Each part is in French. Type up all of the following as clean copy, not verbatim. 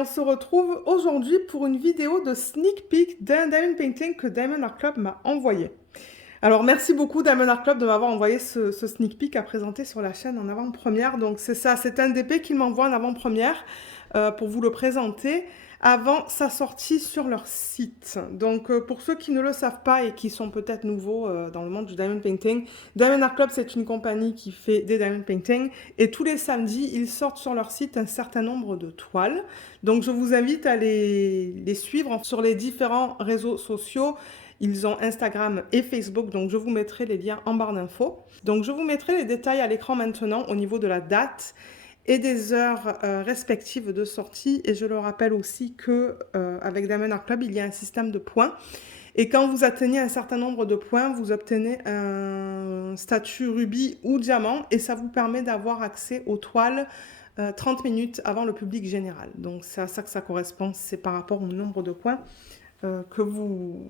on se retrouve aujourd'hui pour une vidéo de sneak peek d'un diamond painting que Diamond Art Club m'a envoyé. Alors merci beaucoup Diamond Art Club de m'avoir envoyé ce sneak peek à présenter sur la chaîne en avant-première. Donc c'est ça, c'est un DP qu'ils m'envoient en avant-première pour vous le présenter avant sa sortie sur leur site. Donc pour ceux qui ne le savent pas et qui sont peut-être nouveaux dans le monde du diamond painting, Diamond Art Club c'est une compagnie qui fait des diamond paintings et tous les samedis ils sortent sur leur site un certain nombre de toiles. Donc je vous invite à les suivre sur les différents réseaux sociaux. Ils ont Instagram et Facebook, donc je vous mettrai les liens en barre d'infos. Donc je vous mettrai les détails à l'écran maintenant au niveau de la date et des heures respectives de sortie. Et je le rappelle aussi que avec Diamond Art Club, il y a un système de points. Et quand vous atteignez un certain nombre de points, vous obtenez un statut rubis ou diamant et ça vous permet d'avoir accès aux toiles 30 minutes avant le public général. Donc c'est à ça que ça correspond, c'est par rapport au nombre de points que vous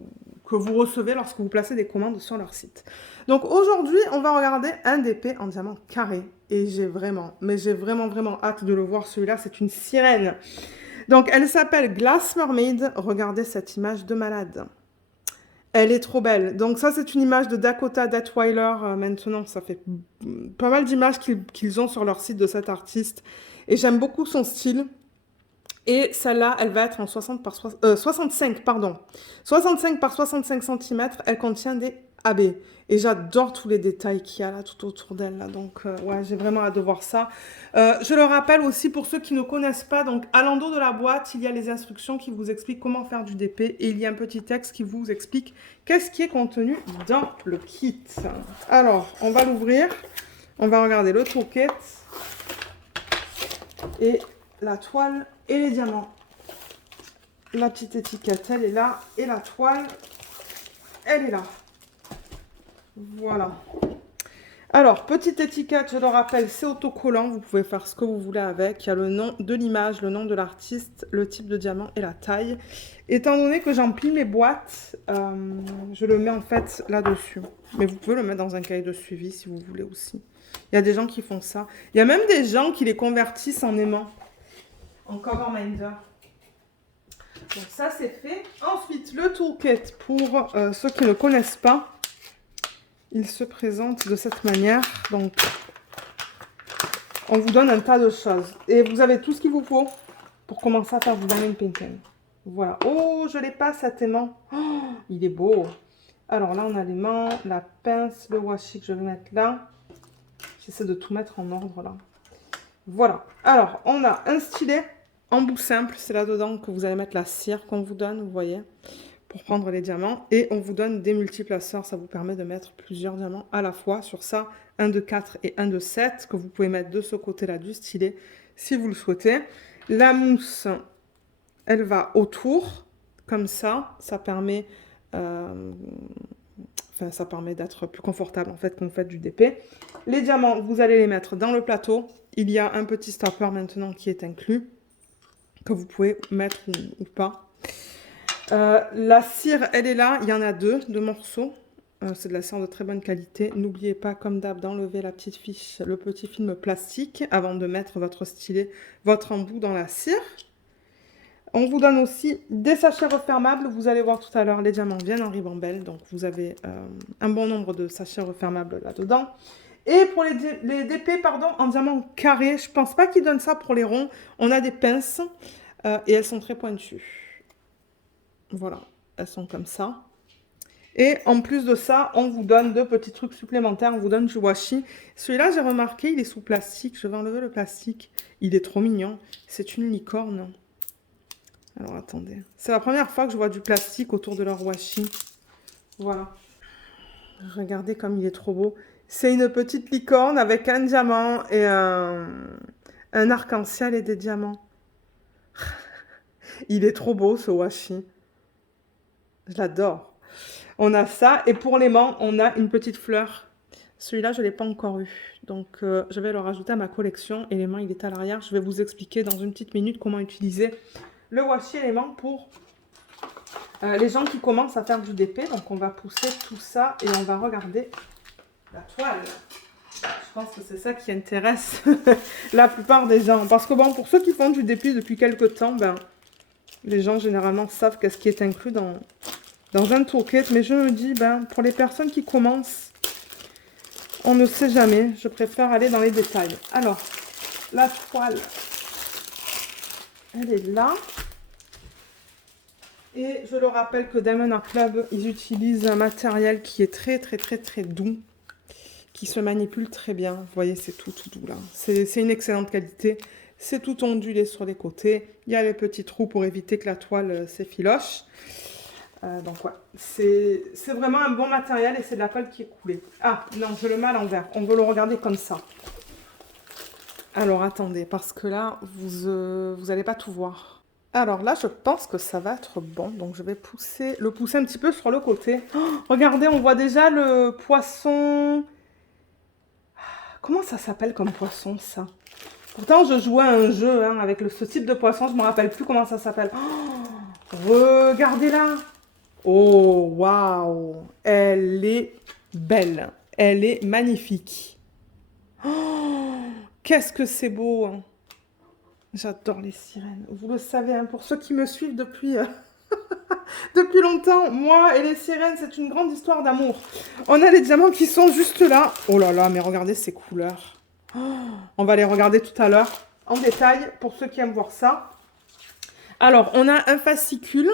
recevez lorsque vous placez des commandes sur leur site. Donc aujourd'hui, on va regarder un DP en diamant carré. Et j'ai vraiment hâte de le voir. Celui-là, c'est une sirène. Donc elle s'appelle Glass Mermaid. Regardez cette image de malade. Elle est trop belle. Donc ça, c'est une image de Dakota Detweiler. Maintenant, ça fait pas mal d'images qu'ils ont sur leur site de cet artiste. Et j'aime beaucoup son style. Et celle-là, elle va être en 65 par 65 cm. Elle contient des AB. Et j'adore tous les détails qu'il y a là tout autour d'elle. Donc, ouais, j'ai vraiment hâte de voir ça. Je le rappelle aussi pour ceux qui ne connaissent pas. Donc, à l'endos de la boîte, il y a les instructions qui vous expliquent comment faire du DP. Et il y a un petit texte qui vous explique qu'est-ce qui est contenu dans le kit. Alors, on va l'ouvrir. On va regarder le toolkit. Et la toile et les diamants. La petite étiquette, elle est là. Et la toile, elle est là. Voilà. Alors, petite étiquette, je le rappelle, c'est autocollant. Vous pouvez faire ce que vous voulez avec. Il y a le nom de l'image, le nom de l'artiste, le type de diamant et la taille. Étant donné que j'empile mes boîtes, je le mets en fait là-dessus. Mais vous pouvez le mettre dans un cahier de suivi si vous voulez aussi. Il y a des gens qui font ça. Il y a même des gens qui les convertissent en aimants. En cover minder. Donc ça c'est fait. Ensuite le toolkit pour ceux qui ne connaissent pas. Il se présente de cette manière. Donc on vous donne un tas de choses. Et vous avez tout ce qu'il vous faut pour commencer à faire du diamond painting. Voilà. Oh, je l'ai pas cet aimant. Oh, il est beau. Alors là on a l'aimant, la pince, le washi que je vais mettre là. J'essaie de tout mettre en ordre là. Voilà. Alors on a un stylet. En bout simple, c'est là-dedans que vous allez mettre la cire qu'on vous donne, vous voyez, pour prendre les diamants. Et on vous donne des multiplaceurs, ça vous permet de mettre plusieurs diamants à la fois sur ça. Un de 4 et un de 7, que vous pouvez mettre de ce côté-là du stylet, si vous le souhaitez. La mousse, elle va autour, comme ça. Ça permet, ça permet d'être plus confortable, en fait, quand vous faites du DP. Les diamants, vous allez les mettre dans le plateau. Il y a un petit stopper maintenant qui est inclus, que vous pouvez mettre ou pas. La cire, elle est là. Il y en a deux morceaux. C'est de la cire de très bonne qualité. N'oubliez pas, comme d'hab, d'enlever la petite fiche, le petit film plastique avant de mettre votre stylet, votre embout dans la cire. On vous donne aussi des sachets refermables. Vous allez voir tout à l'heure, les diamants viennent en ribambelle. Donc, vous avez un bon nombre de sachets refermables là-dedans. Et pour les DP, pardon, en diamant carré, je pense pas qu'ils donnent ça pour les ronds. On a des pinces et elles sont très pointues. Voilà, elles sont comme ça. Et en plus de ça, on vous donne deux petits trucs supplémentaires. On vous donne du washi. Celui-là, j'ai remarqué, il est sous plastique. Je vais enlever le plastique. Il est trop mignon. C'est une licorne. Alors, attendez. C'est la première fois que je vois du plastique autour de leur washi. Voilà. Regardez comme il est trop beau. C'est une petite licorne avec un diamant et un arc-en-ciel et des diamants. Il est trop beau ce washi. Je l'adore. On a ça. Et pour l'aimant, on a une petite fleur. Celui-là, je ne l'ai pas encore eu. Donc, je vais le rajouter à ma collection. Et l'aimant, il est à l'arrière. Je vais vous expliquer dans une petite minute comment utiliser le washi et l'aimant pour les gens qui commencent à faire du DP. Donc, on va pousser tout ça et on va regarder la toile. Je pense que c'est ça qui intéresse la plupart des gens. Parce que bon, pour ceux qui font du DP depuis quelques temps, ben, les gens généralement savent qu'est-ce qui est inclus dans un toolkit. Mais je me dis, ben, pour les personnes qui commencent, on ne sait jamais. Je préfère aller dans les détails. Alors, la toile, elle est là. Et je le rappelle que Diamond Art Club, ils utilisent un matériel qui est très doux, qui se manipule très bien. Vous voyez, c'est tout doux là. C'est une excellente qualité. C'est tout ondulé sur les côtés. Il y a les petits trous pour éviter que la toile s'effiloche. Donc ouais, c'est vraiment un bon matériel et c'est de la colle qui est coulée. Ah non, je le mets à l'envers. On veut le regarder comme ça. Alors attendez, parce que là, vous n'allez pas tout voir. Alors là, je pense que ça va être bon. Donc je vais le pousser un petit peu sur le côté. Oh, regardez, on voit déjà le poisson. Comment ça s'appelle comme poisson, ça? Pourtant, je jouais à un jeu hein, avec ce type de poisson. Je ne me rappelle plus comment ça s'appelle. Oh, regardez-la. Oh, waouh. Elle est belle. Elle est magnifique. Oh, qu'est-ce que c'est beau, hein. J'adore les sirènes. Vous le savez, hein, pour ceux qui me suivent depuis, depuis longtemps, moi et les sirènes, c'est une grande histoire d'amour. On a les diamants qui sont juste là. Oh là là, mais regardez ces couleurs. Oh, on va les regarder tout à l'heure en détail pour ceux qui aiment voir ça. Alors, on a un fascicule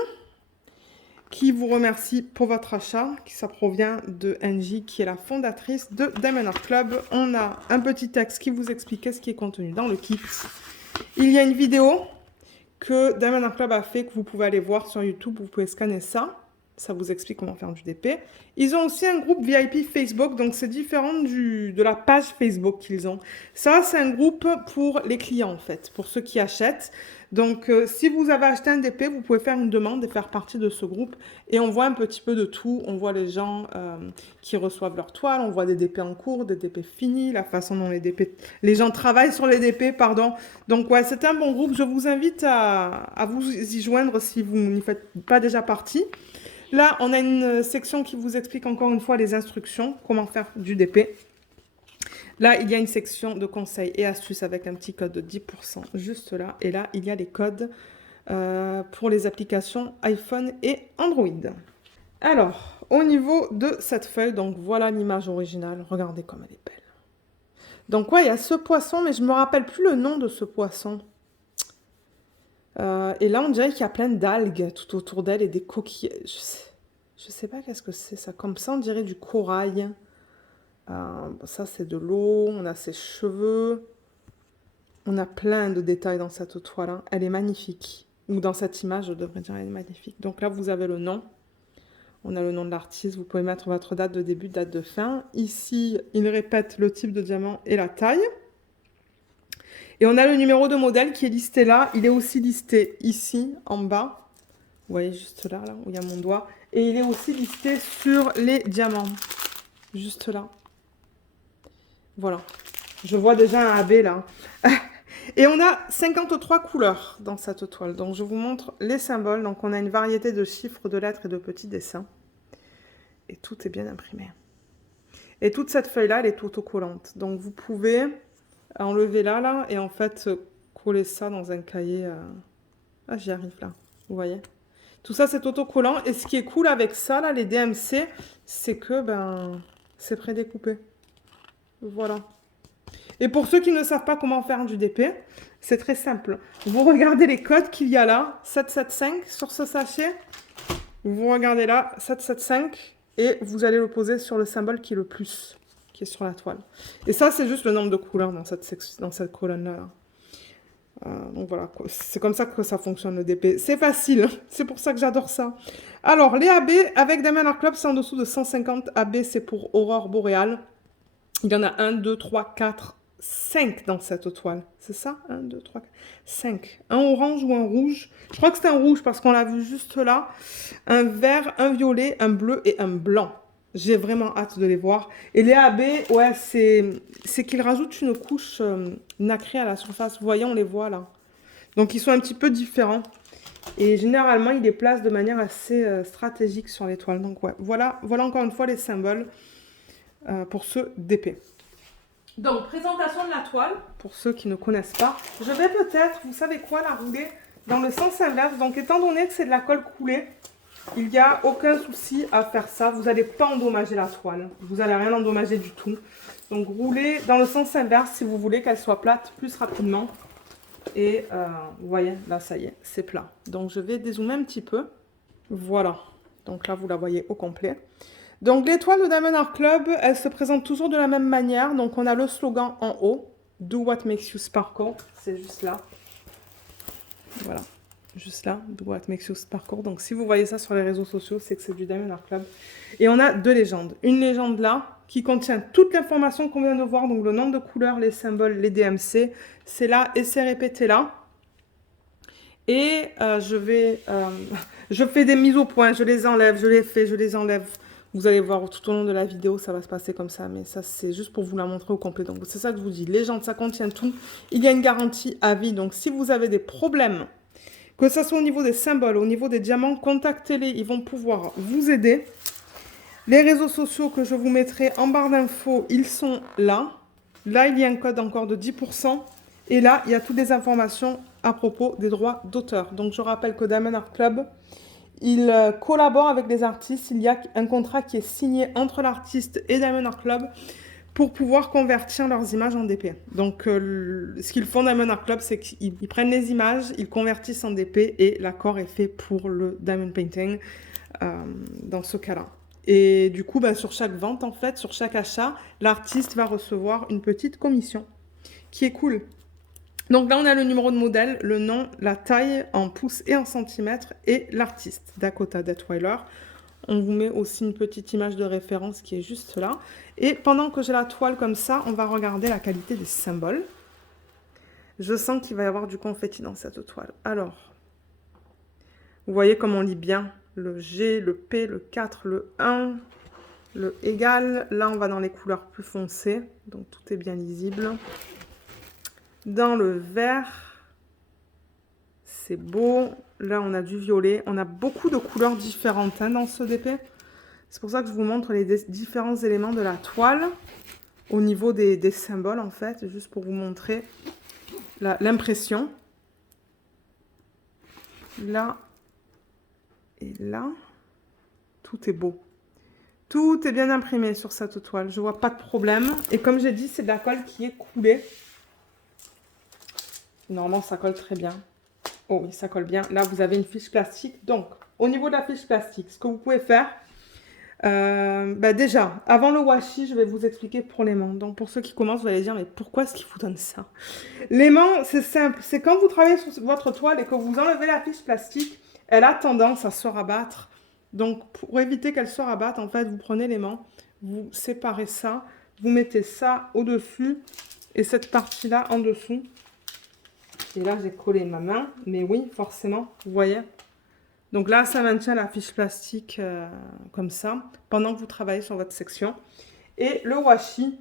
qui vous remercie pour votre achat, ça provient de Angie, qui est la fondatrice de Diamond Art Club. On a un petit texte qui vous explique ce qui est contenu dans le kit. Il y a une vidéo que Diamond Art Club a fait, que vous pouvez aller voir sur YouTube. Vous pouvez scanner ça. Ça vous explique comment faire du DP. Ils ont aussi un groupe VIP Facebook, donc c'est différent de la page Facebook qu'ils ont. Ça, c'est un groupe pour les clients, en fait, pour ceux qui achètent. Donc, si vous avez acheté un DP, vous pouvez faire une demande et faire partie de ce groupe. Et on voit un petit peu de tout. On voit les gens qui reçoivent leur toile, on voit des DP en cours, des DP finis, la façon dont les gens travaillent sur les DP, pardon. Donc, ouais, c'est un bon groupe. Je vous invite à vous y joindre si vous n'y faites pas déjà partie. Là, on a une section qui vous explique encore une fois les instructions, comment faire du DP. Là, il y a une section de conseils et astuces avec un petit code de 10% juste là. Et là, il y a les codes pour les applications iPhone et Android. Alors, au niveau de cette feuille, donc voilà l'image originale. Regardez comme elle est belle. Donc, ouais, il y a ce poisson, mais je ne me rappelle plus le nom de ce poisson. Et là, on dirait qu'il y a plein d'algues tout autour d'elle et des coquilles. Je sais pas qu'est-ce que c'est ça. Comme ça, on dirait du corail. Ça, c'est de l'eau. On a ses cheveux. On a plein de détails dans cette toile. Elle est magnifique. Ou dans cette image, je devrais dire, elle est magnifique. Donc là, vous avez le nom. On a le nom de l'artiste. Vous pouvez mettre votre date de début, date de fin. Ici, il répète le type de diamant et la taille. Et on a le numéro de modèle qui est listé là. Il est aussi listé ici, en bas. Vous voyez, juste là, où il y a mon doigt. Et il est aussi listé sur les diamants. Juste là. Voilà. Je vois déjà un AB là. Et on a 53 couleurs dans cette toile. Donc, je vous montre les symboles. Donc, on a une variété de chiffres, de lettres et de petits dessins. Et tout est bien imprimé. Et toute cette feuille-là, elle est autocollante. Donc, vous pouvez enlever là, et en fait, coller ça dans un cahier. Ah, j'y arrive là. Vous voyez? Tout ça, c'est autocollant. Et ce qui est cool avec ça, là, les DMC, c'est que c'est prédécoupé. Voilà. Et pour ceux qui ne savent pas comment faire du DP, c'est très simple. Vous regardez les codes qu'il y a là, 775 sur ce sachet. Vous regardez là, 775, et vous allez le poser sur le symbole qui est le plus, qui est sur la toile. Et ça, c'est juste le nombre de couleurs dans cette colonne-là. Donc voilà, c'est comme ça que ça fonctionne le DP. C'est facile, c'est pour ça que j'adore ça. Alors, les AB avec Diamond Art Club, c'est en dessous de 150 AB, c'est pour Aurore Boréale. Il y en a 1, 2, 3, 4, 5 dans cette toile. C'est ça? 1, 2, 3, 4, 5. Un orange ou un rouge. Je crois que c'est un rouge parce qu'on l'a vu juste là. Un vert, un violet, un bleu et un blanc. J'ai vraiment hâte de les voir. Et les AB, ouais, c'est qu'ils rajoutent une couche nacrée à la surface. Vous voyez, on les voit là. Donc, ils sont un petit peu différents. Et généralement, ils les placent de manière assez stratégique sur les toiles. Donc, ouais, voilà encore une fois les symboles pour ce DP. Donc, présentation de la toile, pour ceux qui ne connaissent pas. Je vais peut-être, vous savez quoi, la rouler dans le sens inverse. Donc, étant donné que c'est de la colle coulée, il n'y a aucun souci à faire ça. Vous n'allez pas endommager la toile. Vous n'allez rien endommager du tout. Donc, roulez dans le sens inverse si vous voulez qu'elle soit plate plus rapidement. Et vous voyez, là, ça y est, c'est plat. Donc, je vais dézoomer un petit peu. Voilà. Donc là, vous la voyez au complet. Donc, l'étoile de Diamond Art Club, elle se présente toujours de la même manière. Donc, on a le slogan en haut. Do what makes you sparkle. C'est juste là. Voilà. Juste là. Do what makes you sparkle. Donc, si vous voyez ça sur les réseaux sociaux, c'est que c'est du Diamond Art Club. Et on a deux légendes. Une légende là, qui contient toute l'information qu'on vient de voir. Donc, le nombre de couleurs, les symboles, les DMC. C'est là et c'est répété là. Et je fais des mises au point. Je les enlève, je les fais, je les enlève. Vous allez voir tout au long de la vidéo, ça va se passer comme ça. Mais ça, c'est juste pour vous la montrer au complet. Donc, c'est ça que je vous dis. Légende, ça contient tout. Il y a une garantie à vie. Donc, si vous avez des problèmes, que ce soit au niveau des symboles, au niveau des diamants, contactez-les. Ils vont pouvoir vous aider. Les réseaux sociaux que je vous mettrai en barre d'infos, ils sont là. Là, il y a un code encore de 10%. Et là, il y a toutes les informations à propos des droits d'auteur. Donc, je rappelle que Diamond Art Club, il collabore avec les artistes. Il y a un contrat qui est signé entre l'artiste et Diamond Art Club pour pouvoir convertir leurs images en DP. Donc, ce qu'ils font Diamond Art Club, c'est qu'ils prennent les images, ils convertissent en DP et l'accord est fait pour le Diamond Painting dans ce cas-là. Et du coup, sur chaque vente, en fait, sur chaque achat, l'artiste va recevoir une petite commission qui est cool. Donc là, on a le numéro de modèle, le nom, la taille en pouces et en centimètres et l'artiste, Dakota Detweiler. On vous met aussi une petite image de référence qui est juste là. Et pendant que j'ai la toile comme ça, on va regarder la qualité des symboles. Je sens qu'il va y avoir du confetti dans cette toile. Alors, vous voyez comme on lit bien le G, le P, le 4, le 1, le égal. Là, on va dans les couleurs plus foncées, donc tout est bien lisible. Dans le vert, c'est beau. Là, on a du violet. On a beaucoup de couleurs différentes dans ce DP. C'est pour ça que je vous montre les différents éléments de la toile au niveau des symboles, en fait, juste pour vous montrer l'impression. Là et là, tout est beau. Tout est bien imprimé sur cette toile. Je vois pas de problème. Et comme j'ai dit, c'est de la colle qui est coulée. Normalement, ça colle très bien. Oh oui, ça colle bien. Là, vous avez une fiche plastique. Donc, au niveau de la fiche plastique, ce que vous pouvez faire, déjà, avant le washi, je vais vous expliquer pour l'aimant. Donc, pour ceux qui commencent, vous allez dire, mais pourquoi est-ce qu'il vous donne ça? L'aimant, c'est simple. C'est quand vous travaillez sur votre toile et que vous enlevez la fiche plastique, elle a tendance à se rabattre. Donc, pour éviter qu'elle se rabatte, en fait, vous prenez l'aimant, vous séparez ça, vous mettez ça au-dessus et cette partie-là en dessous. Et là, j'ai collé ma main. Mais oui, forcément, vous voyez. Donc là, ça maintient la fiche plastique comme ça, pendant que vous travaillez sur votre section. Et le washi,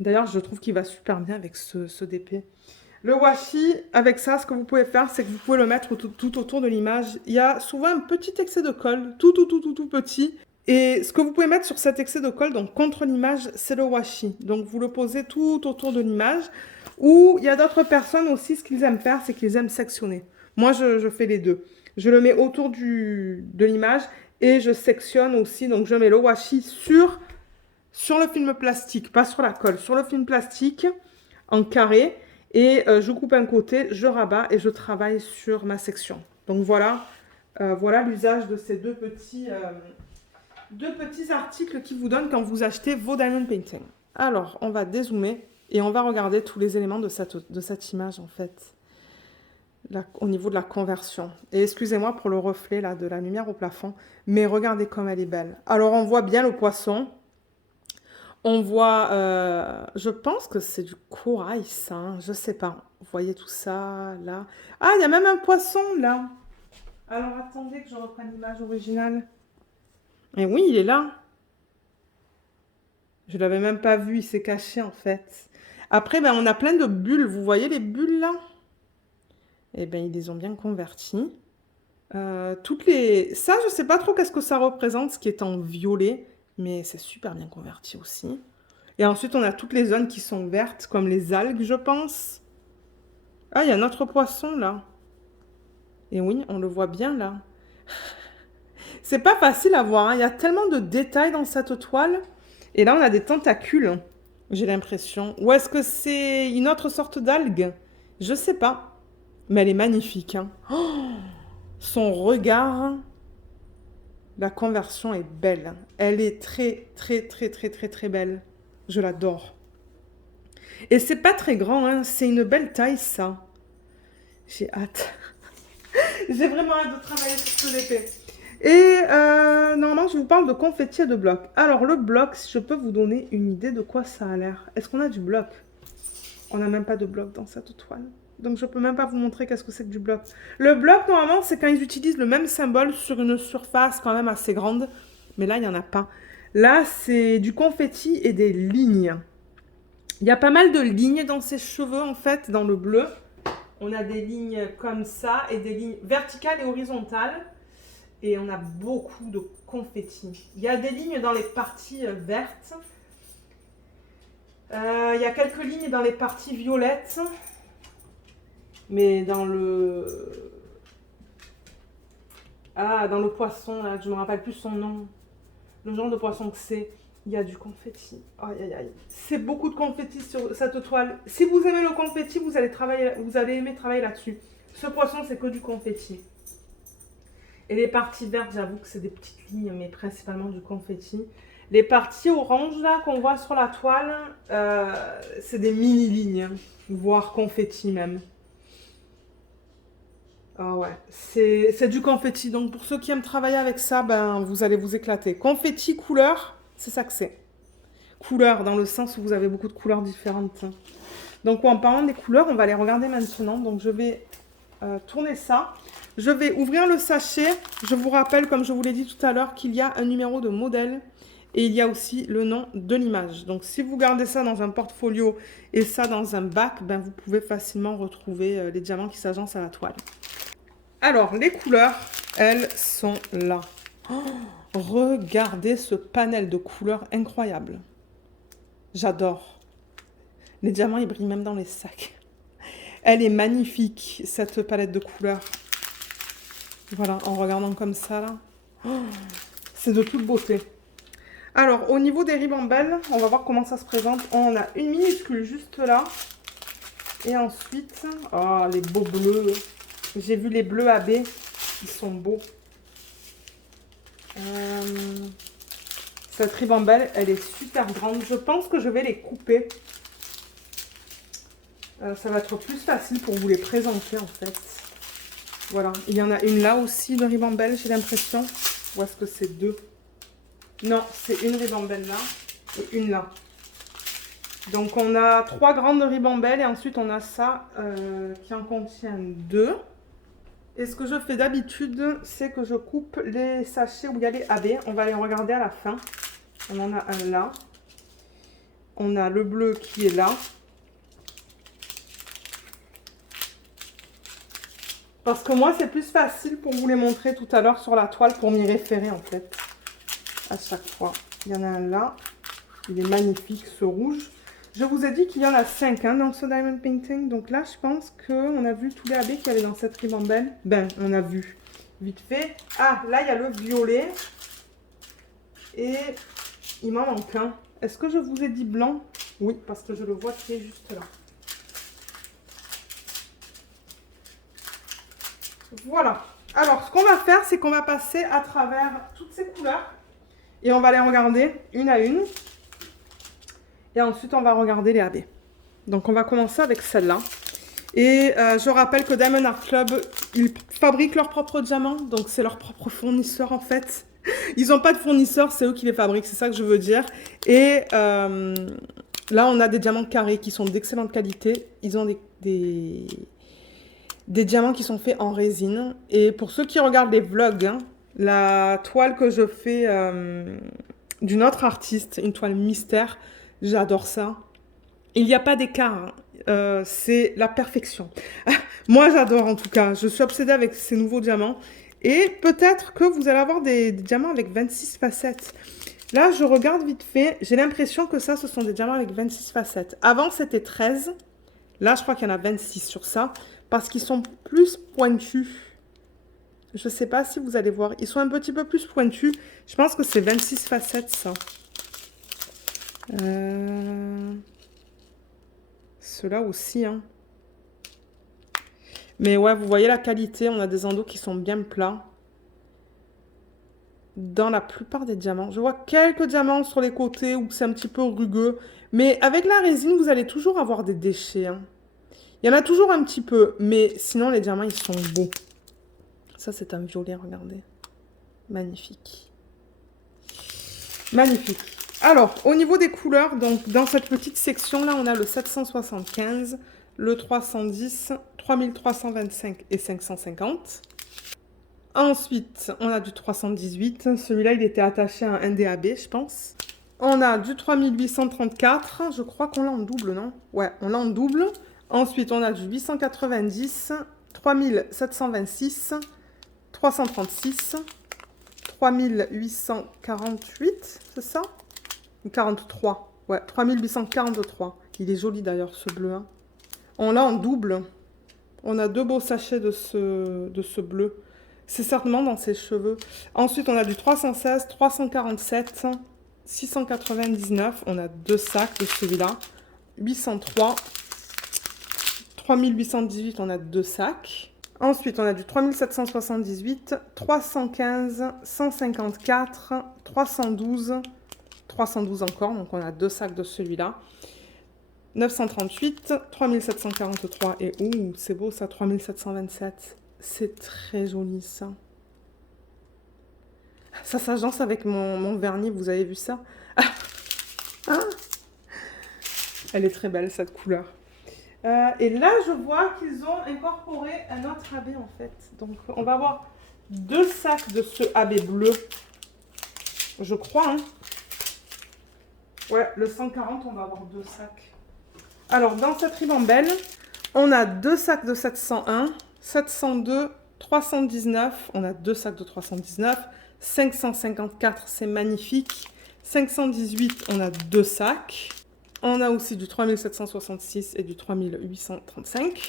d'ailleurs, je trouve qu'il va super bien avec ce DP. Le washi, avec ça, ce que vous pouvez faire, c'est que vous pouvez le mettre tout autour de l'image. Il y a souvent un petit excès de colle, tout petit. Et ce que vous pouvez mettre sur cet excès de colle, donc contre l'image, c'est le washi. Donc vous le posez tout autour de l'image. Ou il y a d'autres personnes aussi, ce qu'ils aiment faire, c'est qu'ils aiment sectionner. Moi, je fais les deux. Je le mets autour de l'image et je sectionne aussi. Donc je mets le washi sur le film plastique, pas sur la colle, sur le film plastique en carré. Et je coupe un côté, je rabats et je travaille sur ma section. Donc voilà, voilà l'usage de ces deux petits articles qui vous donnent quand vous achetez vos Diamond Painting. Alors, on va dézoomer et on va regarder tous les éléments de cette image, en fait, là, au niveau de la conversion. Et excusez-moi pour le reflet là, de la lumière au plafond, mais regardez comme elle est belle. Alors, on voit bien le poisson. On voit, je pense que c'est du corail, ça, hein, je sais pas. Vous voyez tout ça, là. Ah, il y a même un poisson, là. Alors, attendez que je reprenne l'image originale. Et oui, il est là. Je ne l'avais même pas vu, il s'est caché, en fait. Après, on a plein de bulles. Vous voyez les bulles, là? Eh bien, ils les ont bien converties. Ça, je ne sais pas trop qu'est-ce que ça représente, ce qui est en violet. Mais c'est super bien converti aussi. Et ensuite, on a toutes les zones qui sont vertes, comme les algues, je pense. Ah, il y a notre poisson, là. Et oui, on le voit bien, là. C'est pas facile à voir, hein. Il y a tellement de détails dans cette toile. Et là, on a des tentacules, j'ai l'impression. Ou est-ce que c'est une autre sorte d'algue? Je sais pas. Mais elle est magnifique, hein. Oh, son regard, la conversion est belle. Elle est très, très, très, très, très, très belle. Je l'adore. Et c'est pas très grand, hein. C'est une belle taille, ça. J'ai hâte. J'ai vraiment hâte de travailler sur ce épée. Et normalement, je vous parle de confetti et de bloc. Alors, le bloc, si je peux vous donner une idée de quoi ça a l'air. Est-ce qu'on a du bloc? On n'a même pas de bloc dans cette toile. Donc, je ne peux même pas vous montrer qu'est-ce que c'est que du bloc. Le bloc, normalement, c'est quand ils utilisent le même symbole sur une surface quand même assez grande. Mais là, il n'y en a pas. Là, c'est du confetti et des lignes. Il y a pas mal de lignes dans ses cheveux, en fait, dans le bleu. On a des lignes comme ça et des lignes verticales et horizontales. Et on a beaucoup de confettis. Il y a des lignes dans les parties vertes. Il y a quelques lignes dans les parties violettes. Mais dans le... Ah, dans le poisson, là, je ne me rappelle plus son nom. Le genre de poisson que c'est. Il y a du confetti. Aïe, aïe, aïe. C'est beaucoup de confetti sur cette toile. Si vous aimez le confetti, vous allez aimer travailler là-dessus. Ce poisson, c'est que du confetti. Et les parties vertes, j'avoue que c'est des petites lignes, mais principalement du confetti. Les parties oranges, là, qu'on voit sur la toile, c'est des mini-lignes, voire confetti même. Ah ouais, c'est du confetti. Donc pour ceux qui aiment travailler avec ça, ben, vous allez vous éclater. Confetti, couleur, c'est ça que c'est. Couleur, dans le sens où vous avez beaucoup de couleurs différentes. Donc en parlant des couleurs, on va les regarder maintenant. Donc je vais tourner ça. Je vais ouvrir le sachet. Je vous rappelle, comme je vous l'ai dit tout à l'heure, qu'il y a un numéro de modèle et il y a aussi le nom de l'image. Donc, si vous gardez ça dans un portfolio et ça dans un bac, ben, vous pouvez facilement retrouver les diamants qui s'agencent à la toile. Alors, les couleurs, elles sont là. Oh, regardez ce panel de couleurs incroyable. J'adore. Les diamants, ils brillent même dans les sacs. Elle est magnifique, cette palette de couleurs. Voilà, en regardant comme ça, là. Oh, c'est de toute beauté. Alors, au niveau des ribambelles, on va voir comment ça se présente. On a une minuscule juste là. Et ensuite, oh, les beaux bleus. J'ai vu les bleus AB. Ils sont beaux. Cette ribambelle, elle est super grande. Je pense que je vais les couper. Ça va être plus facile pour vous les présenter, en fait. Voilà, il y en a une là aussi de ribambelle, j'ai l'impression. Ou est-ce que c'est deux? Non, c'est une ribambelle là et une là. Donc on a 3 grandes ribambelles et ensuite on a ça qui en contient 2. Et ce que je fais d'habitude, c'est que je coupe les sachets où il y a les AB. On va les regarder à la fin. On en a un là. On a le bleu qui est là. Parce que moi, c'est plus facile pour vous les montrer tout à l'heure sur la toile pour m'y référer en fait. À chaque fois. Il y en a un là. Il est magnifique, ce rouge. Je vous ai dit qu'il y en a 5 hein, dans ce Diamond Painting. Donc là, je pense qu'on a vu tous les AB qu'il y avait dans cette ribambelle. Ben, on a vu. Vite fait. Ah, là, il y a le violet. Et il m'en manque un. Est-ce que je vous ai dit blanc? Oui, parce que je le vois qui est juste là. Voilà. Alors, ce qu'on va faire, c'est qu'on va passer à travers toutes ces couleurs. Et on va les regarder une à une. Et ensuite, on va regarder les AB. Donc, on va commencer avec celle-là. Et je rappelle que Diamond Art Club, ils fabriquent leurs propres diamants. Donc, c'est leur propre fournisseur, en fait. Ils n'ont pas de fournisseur, c'est eux qui les fabriquent. C'est ça que je veux dire. Et là, on a des diamants carrés qui sont d'excellente qualité. Ils ont des diamants qui sont faits en résine. Et pour ceux qui regardent les vlogs, hein, la toile que je fais d'une autre artiste, une toile mystère, j'adore ça. Il n'y a pas d'écart, hein. C'est la perfection. Moi, j'adore en tout cas. Je suis obsédée avec ces nouveaux diamants. Et peut-être que vous allez avoir des diamants avec 26 facettes. Là, je regarde vite fait. J'ai l'impression que ça, ce sont des diamants avec 26 facettes. Avant, c'était 13. Là, je crois qu'il y en a 26 sur ça. Parce qu'ils sont plus pointus. Je ne sais pas si vous allez voir. Ils sont un petit peu plus pointus. Je pense que c'est 26 facettes, ça. Ceux-là aussi, hein. Mais ouais, vous voyez la qualité. On a des endos qui sont bien plats. Dans la plupart des diamants. Je vois quelques diamants sur les côtés où c'est un petit peu rugueux. Mais avec la résine, vous allez toujours avoir des déchets, hein. Il y en a toujours un petit peu. Mais sinon, les diamants, ils sont beaux. Ça, c'est un violet, regardez. Magnifique. Magnifique. Alors, au niveau des couleurs, donc dans cette petite section-là, on a le 775, le 310, 3325 et 550. Ensuite, on a du 318. Celui-là, il était attaché à un DAB, je pense. On a du 3834. Je crois qu'on l'a en double, non? Ouais, on l'a en double. Ensuite, on a du 890, 3726, 336, 3848, c'est ça? Ou 43. Ouais, 3843. Il est joli d'ailleurs, ce bleu, hein. On l'a en double. On a deux beaux sachets de ce bleu. C'est certainement dans ses cheveux. Ensuite, on a du 316, 347, 699. On a deux sacs de celui-là. 803, 3818, on a deux sacs. Ensuite, on a du 3778, 315, 154, 312, 312 encore. Donc, on a deux sacs de celui-là. 938, 3743 et ouh, c'est beau ça, 3727. C'est très joli ça. Ça s'agence avec mon vernis, vous avez vu ça? Ah, elle est très belle cette couleur. Et là, je vois qu'ils ont incorporé un autre AB en fait. Donc, on va avoir deux sacs de ce AB bleu. Je crois, hein. Ouais, le 140, on va avoir deux sacs. Alors, dans cette ribambelle, on a deux sacs de 701, 702, 319. On a deux sacs de 319. 554, c'est magnifique. 518, on a deux sacs. On a aussi du 3766 et du 3835.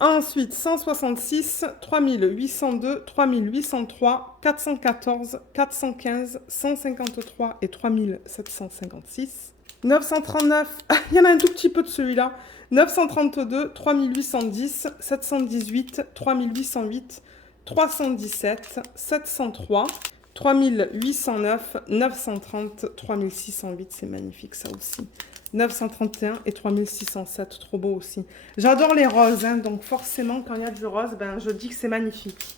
Ensuite, 166, 3802, 3803, 414, 415, 153 et 3756. 939, il y en a un tout petit peu de celui-là. 932, 3810, 718, 3808, 317, 703, 3809, 930, 3608. C'est magnifique ça aussi. 931 et 3607, trop beau aussi. J'adore les roses, hein, donc forcément, quand il y a du rose, ben, je dis que c'est magnifique.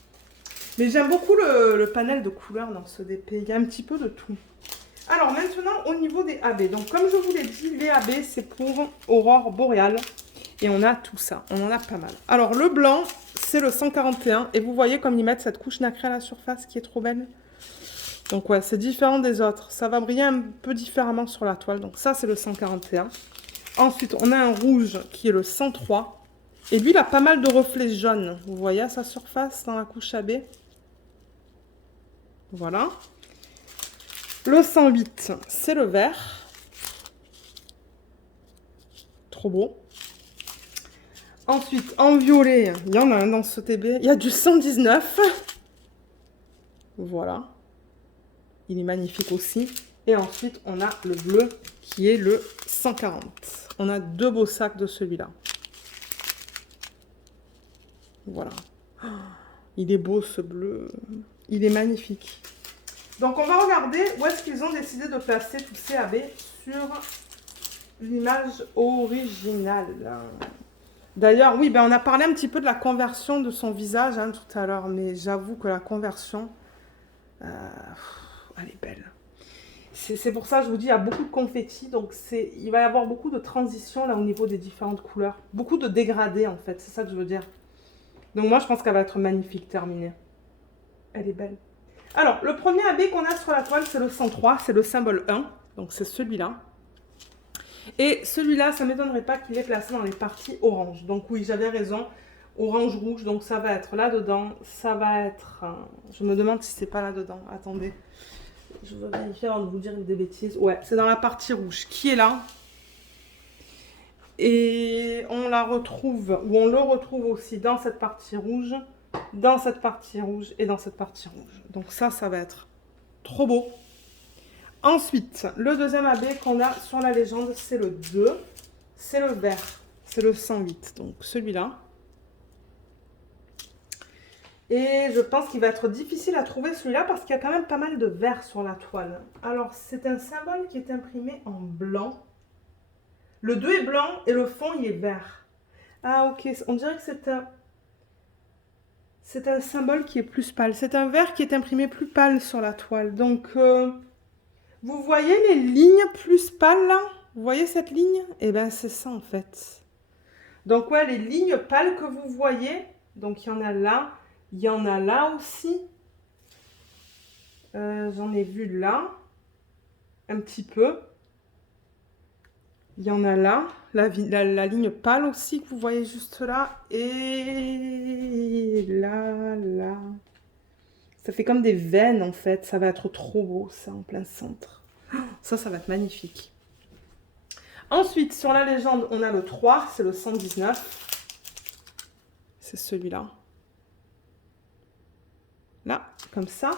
Mais j'aime beaucoup le panel de couleurs dans ce DP. Il y a un petit peu de tout. Alors maintenant, au niveau des AB. Donc comme je vous l'ai dit, les AB, c'est pour Aurore Boréale. Et on a tout ça. On en a pas mal. Alors le blanc, c'est le 141. Et vous voyez comme ils mettent cette couche nacrée à la surface qui est trop belle. Donc ouais, c'est différent des autres. Ça va briller un peu différemment sur la toile. Donc ça, c'est le 141. Ensuite, on a un rouge qui est le 103. Et lui, il a pas mal de reflets jaunes. Vous voyez à sa surface dans la couche AB. Voilà. Le 108, c'est le vert. Trop beau. Ensuite, en violet, il y en a un dans ce TB. Il y a du 119. Voilà. Il est magnifique aussi. Et ensuite, on a le bleu qui est le 140. On a deux beaux sacs de celui-là. Voilà. Oh, il est beau ce bleu. Il est magnifique. Donc, on va regarder où est-ce qu'ils ont décidé de placer tous ces AB sur l'image originale. D'ailleurs, oui, ben on a parlé un petit peu de la conversion de son visage hein, tout à l'heure, mais j'avoue que la conversion, elle est belle. C'est pour ça que je vous dis, il y a beaucoup de confettis, donc il va y avoir beaucoup de transitions là au niveau des différentes couleurs. Beaucoup de dégradés en fait, c'est ça que je veux dire. Donc moi, je pense qu'elle va être magnifique, terminée. Elle est belle. Alors, le premier AB qu'on a sur la toile, c'est le 103, c'est le symbole 1, donc c'est celui-là. Et celui-là, ça ne m'étonnerait pas qu'il est placé dans les parties orange. Donc oui, j'avais raison. Orange-rouge, donc ça va être là-dedans. Ça va être... je me demande si c'est pas là-dedans. Attendez. Je veux vérifier avant de vous dire des bêtises. Ouais, c'est dans la partie rouge qui est là. Et on la retrouve, ou on le retrouve aussi dans cette partie rouge, dans cette partie rouge et dans cette partie rouge. Donc ça va être trop beau. Ensuite, le deuxième AB qu'on a sur la légende, c'est le 2. C'est le vert. C'est le 108. Donc celui-là. Et je pense qu'il va être difficile à trouver celui-là parce qu'il y a quand même pas mal de vert sur la toile. Alors, c'est un symbole qui est imprimé en blanc. Le 2 est blanc et le fond, il est vert. Ah, ok. On dirait que c'est un symbole qui est plus pâle. C'est un vert qui est imprimé plus pâle sur la toile. Donc, vous voyez les lignes plus pâles là? Vous voyez cette ligne? Eh bien, c'est ça en fait. Donc, ouais, les lignes pâles que vous voyez, donc il y en a là, il y en a là aussi. J'en ai vu là, un petit peu. Il y en a là, la ligne pâle aussi que vous voyez juste là. Et là, là. Ça fait comme des veines en fait. Ça va être trop beau ça en plein centre. Ça va être magnifique. Ensuite, sur la légende, on a le 3, c'est le 119. C'est celui-là. Là, comme ça.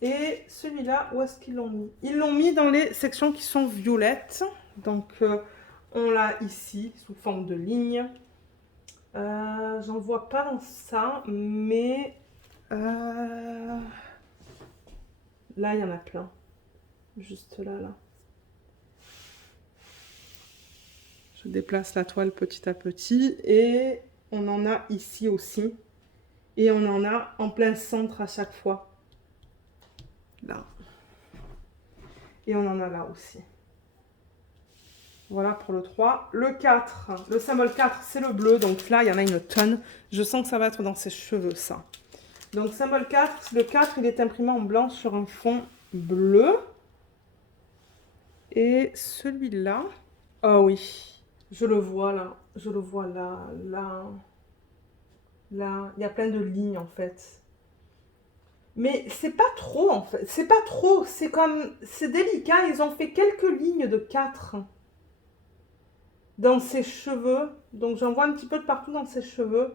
Et celui-là, où est-ce qu'ils l'ont mis? Ils l'ont mis dans les sections qui sont violettes. Donc, on l'a ici, sous forme de ligne. J'en vois pas dans ça, mais là, il y en a plein. Juste là, là. Je déplace la toile petit à petit. Et on en a ici aussi. Et on en a en plein centre à chaque fois. Là. Et on en a là aussi. Voilà pour le 3. Le 4, le symbole 4, c'est le bleu. Donc là, il y en a une tonne. Je sens que ça va être dans ses cheveux, ça. Donc symbole 4, le 4, il est imprimé en blanc sur un fond bleu. Et celui-là, oh oui, je le vois là. Je le vois là, là, là. Il y a plein de lignes en fait. Mais c'est pas trop en fait. C'est pas trop. C'est comme, c'est délicat. Ils ont fait quelques lignes de 4 dans ses cheveux. Donc j'en vois un petit peu de partout dans ses cheveux.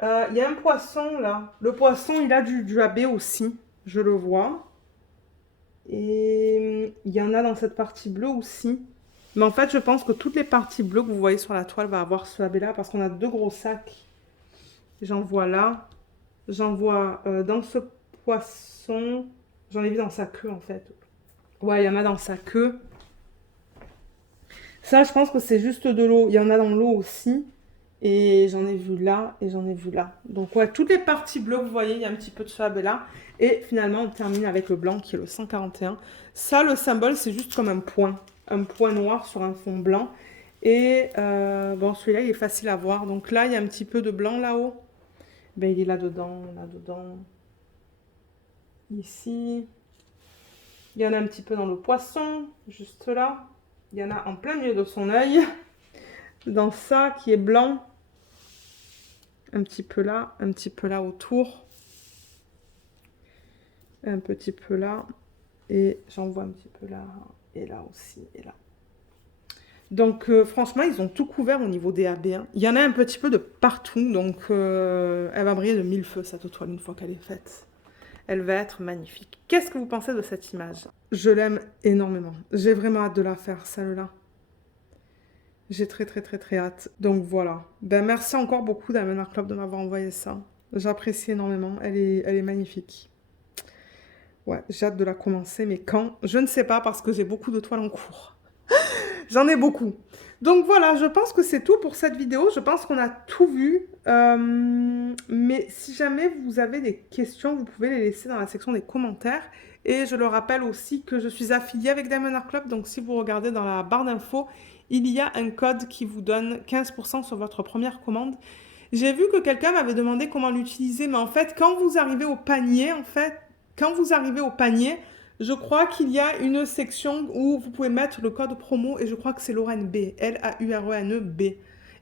Il y a un poisson là. Le poisson, il a du AB aussi. Je le vois. Et il y en a dans cette partie bleue aussi. Mais en fait, je pense que toutes les parties bleues que vous voyez sur la toile vont avoir ce AB là parce qu'on a 2 gros sacs. J'en vois là. J'en vois dans ce poisson. J'en ai vu dans sa queue en fait. Ouais, il y en a dans sa queue. Ça, je pense que c'est juste de l'eau. Il y en a dans l'eau aussi. Et j'en ai vu là et j'en ai vu là. Donc ouais, toutes les parties bleues, vous voyez, il y a un petit peu de ce là. Et finalement, on termine avec le blanc qui est le 141. Ça, le symbole, c'est juste comme un point. Un point noir sur un fond blanc. Et bon, celui-là, il est facile à voir. Donc là, il y a un petit peu de blanc là-haut. Ben, il est là-dedans, là-dedans. Ici. Il y en a un petit peu dans le poisson, juste là. Il y en a en plein milieu de son œil. Dans ça qui est blanc. Un petit peu là autour. Un petit peu là. Et j'en vois un petit peu là. Et là aussi. Et là. Donc franchement, ils ont tout couvert au niveau des AB. Hein. Il y en a un petit peu de partout. Donc elle va briller de 1000 feux cette toile une fois qu'elle est faite. Elle va être magnifique. Qu'est-ce que vous pensez de cette image? Je l'aime énormément. J'ai vraiment hâte de la faire, celle-là. J'ai très hâte. Donc voilà. Ben merci encore beaucoup Diamond Art Club de m'avoir envoyé ça. J'apprécie énormément. Elle est magnifique. Ouais, j'ai hâte de la commencer, mais quand? Je ne sais pas parce que j'ai beaucoup de toiles en cours. J'en ai beaucoup. Donc voilà, je pense que c'est tout pour cette vidéo. Je pense qu'on a tout vu. Mais si jamais vous avez des questions, vous pouvez les laisser dans la section des commentaires. Et je le rappelle aussi que je suis affiliée avec Diamond Art Club. Donc si vous regardez dans la barre d'infos, il y a un code qui vous donne 15% sur votre première commande. J'ai vu que quelqu'un m'avait demandé comment l'utiliser. Mais en fait, quand vous arrivez au panier, je crois qu'il y a une section où vous pouvez mettre le code promo et je crois que c'est Laurene B, Laurene B.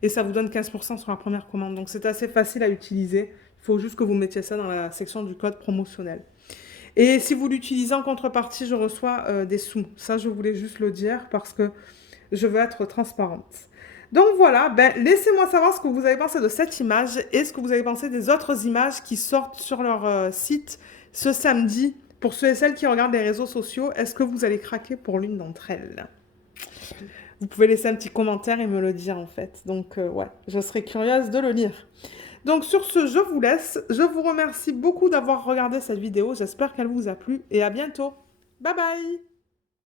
Et ça vous donne 15% sur la première commande. Donc c'est assez facile à utiliser. Il faut juste que vous mettiez ça dans la section du code promotionnel. Et si vous l'utilisez en contrepartie, je reçois des sous. Ça, je voulais juste le dire parce que je veux être transparente. Donc voilà, ben, laissez-moi savoir ce que vous avez pensé de cette image et ce que vous avez pensé des autres images qui sortent sur leur site ce samedi. Pour ceux et celles qui regardent les réseaux sociaux, est-ce que vous allez craquer pour l'une d'entre elles? Vous pouvez laisser un petit commentaire et me le dire en fait. Donc ouais, je serais curieuse de le lire. Donc sur ce, je vous laisse. Je vous remercie beaucoup d'avoir regardé cette vidéo. J'espère qu'elle vous a plu et à bientôt. Bye bye!